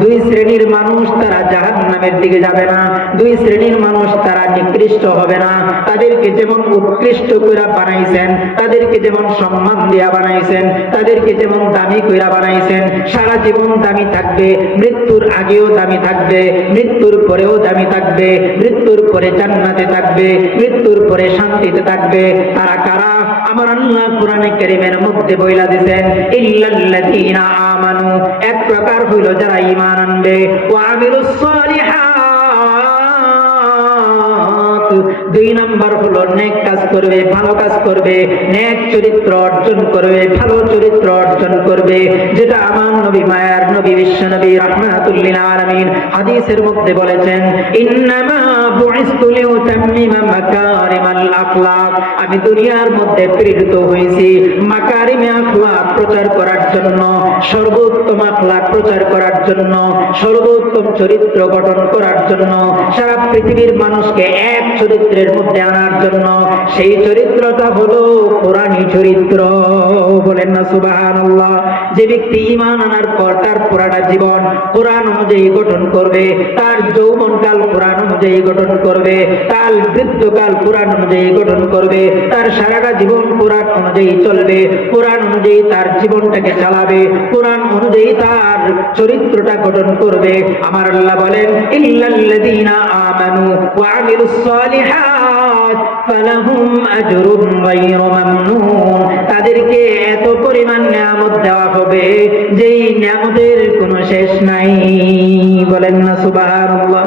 দুই শ্রেণীর মানুষ তারা জাহান্নামের দিকে যাবে না, দুই শ্রেণীর মানুষ তারা নিকৃষ্ট হবে না। তাদেরকে যেমন উৎকৃষ্ট কইরা বানাইছেন, তাদেরকে যেমন সম্মান দিয়া বানাইছেন, তাদেরকে যেমন দামি কইরা বানাইছেন, সারা জীবন দামি থাকবে, মৃত্যুর আগেও দামি থাকবে, মৃত্যুর পরেও দামি থাকবে, মৃত্যুর পরে জান্নাতে থাকবে, মৃত্যুর পরে শান্তিতে থাকবে। তারা কারা? আমার আল্লাহ কোরআনে কারীমের মধ্যে বইলা দিয়েছেন, ইল্লাল্লাযীনা আমানু, এক প্রকার হইল যারা ঈমান আনবে, ওয়া আমিলুস সালিহাত, দুই নাম্বার হলো নেক কাজ করবে, ভালো কাজ করবে, নেক চরিত্র অর্জন করবে, ভালো চরিত্র অর্জন করবে, যেটা আমার নবী মায়ার নবী বিশ্ব নবী রাহমাতুল লিল আলামিন হাদিসের মধ্যে বলেছেন, ইন্নামা বুইসতু লিউতাম্মিমা মাকারিমাল আখলাক, আমি দুনিয়ার মধ্যে প্রেরিত হয়েছি মাকারিমে আখলাক প্রচার করার জন্য, সর্বোত্তম আখলাক প্রচার করার জন্য, সর্বোত্তম চরিত্র গঠন করার জন্য, সারা পৃথিবীর মানুষকে এক চরিত্রের মধ্যে আনার জন্য। সেই চরিত্রটা হলো কোরআনী চরিত্র। বলেন না সুবহানাল্লাহ। যে ব্যক্তি ঈমান আনার পর তার পুরাটা জীবন কোরআন অনুযায়ী গঠন করবে, তার যৌবনকাল কোরআন অনুযায়ী গঠন করবে, তার বৃদ্ধকাল কোরআন অনুযায়ী গঠন করবে, তার সারাটা জীবন কোরআন অনুযায়ী চলবে, কোরআন অনুযায়ী তার জীবনটাকে চালাবে, কোরআন অনুযায়ী তার চরিত্রটা গঠন করবে। আমার আল্লাহ বলেন, ইল্লাল্লাযীনা আমানু ওয়া আমিলুস সালিহাত ফালাহুম আজরুন গায়রু মামনুন, তাদেরকে এত পরিমাণ নিয়ামত দেওয়া হবে যেই নিয়ামতের কোনো শেষ নাই। বলেন না সুবহানাল্লাহ।